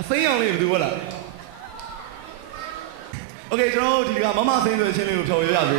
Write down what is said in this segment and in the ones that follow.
အစိမ်းအောင်လေးဘယ်သူဟုတ်လားโอเคကျွန်တော်တို့ဒီကမမစိမ်းဆိုတဲ့အချင်းလေးကိုဖြော်ရရစေ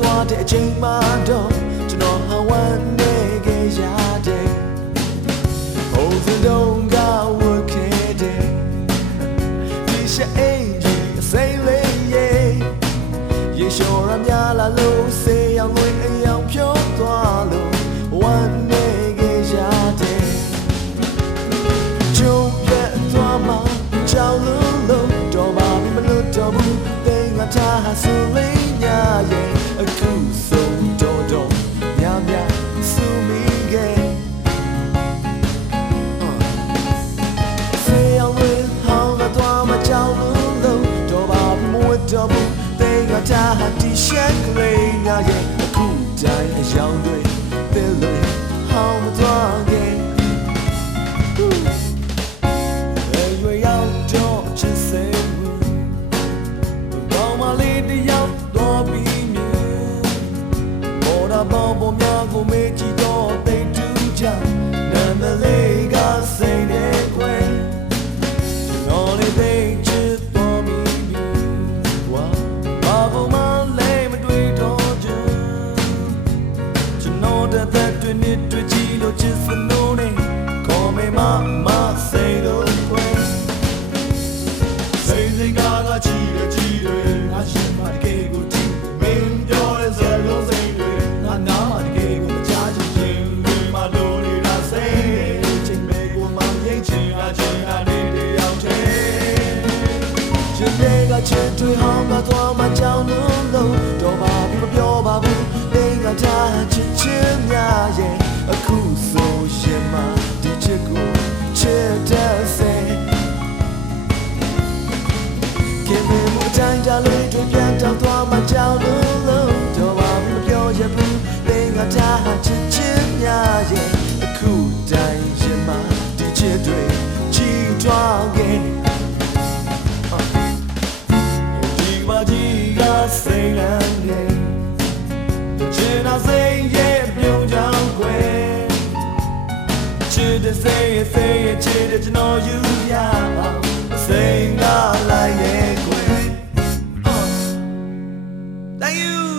သွားတဲ့အချိန်မှတော့ကျွန်တော်ဟန်ဝမ်းနေခဲ့ရတယ်။ဟိုစလုံးကဝတ်ခဲ့တဲ့ဒီရှအေးကြီးအစိမ်းလေးရဲ့ရေလျှော်ရများလာလို့ဆေးရောင်ဝင်အယောင်ဖြောသွားလို့ဝမ်းနေခဲ့ရတယ်။ကျုပ်ရဲ့သွားမှကြောက်လို့တော့ပါမလို့တော့ဘူးသိငါထားဟာဆိုလေးညာရဲ့အခုဆုံးတော့များများစူမီရဲ့ဆေးအောင်ဝင်ဟောင်းတော့မကြောက်လို့တော့ပါမဝတ်တော့ဘူးသိငါထားဟာတီရှပ်ကလေးညာရဲ့အခုတိုင်းအယောင်တွေပဲလို့ဟောင်းတော့ရဲ့ရွေရောက်တော့ချစ်စေတော့မလေးတယောက်တော့ပြီးဘောဘောများကိုမေ့ကြည့်တော့တိတ်တူးကြနာမလေးကစိတ်နဲ့ခွဲနော်လေးသိချစ်တော်မီဝါဘာဘောမလေးမတွေ့တော့ချင်ကျွန်တော်တဲ့တွေ့နေတွေ့ကြည့်လို့ချစ်စလို့နေခေါ်မေမစိတ်တော့ခွဲစိတ်စိတ်ကကြည့်ရကြည့်ရငါရှင်မတကယ်ကိုကြည့်မင်းပြောတဲ့စလုံးစိတ်နာမတကယ်ကိုမချချင်ရင်မလို့နေရစေချင်းမေကိုမရင်ချင်တာချင်တာနေတယောက်တည်းချစ်တဲ့ကချစ်တွေဟောင်းကတော့မကြောက်လို့တော့ပါဘူးမပြောပါဘူးနေကချချစ်ချင်များရဲ့အခုဆိုရှင်မဒီချစ်ကိုချစ်တဲ့စေခင်ဗျမအတိုင်းကြလေးတွေပြန်တော့သွားမကြောက်လို့တော့ပါဘူးမပြောရဘူးတာချစ်ချစ်များရဲ့အခုတိုင်းရင်မဒီချစ်တွေချီတွားခဲ့ဒီမကြီးကစိတ်လန်းနေချင်တာစိတ်ရဲ့ပြုံးချောင်းခွဲချစ်တဲ့စိတ်ရဲ့ချစ်တဲ့ကျွန်တော်ယူရအောင်စိတ်ကလိုက်ရဲ့ခွဲ Thank you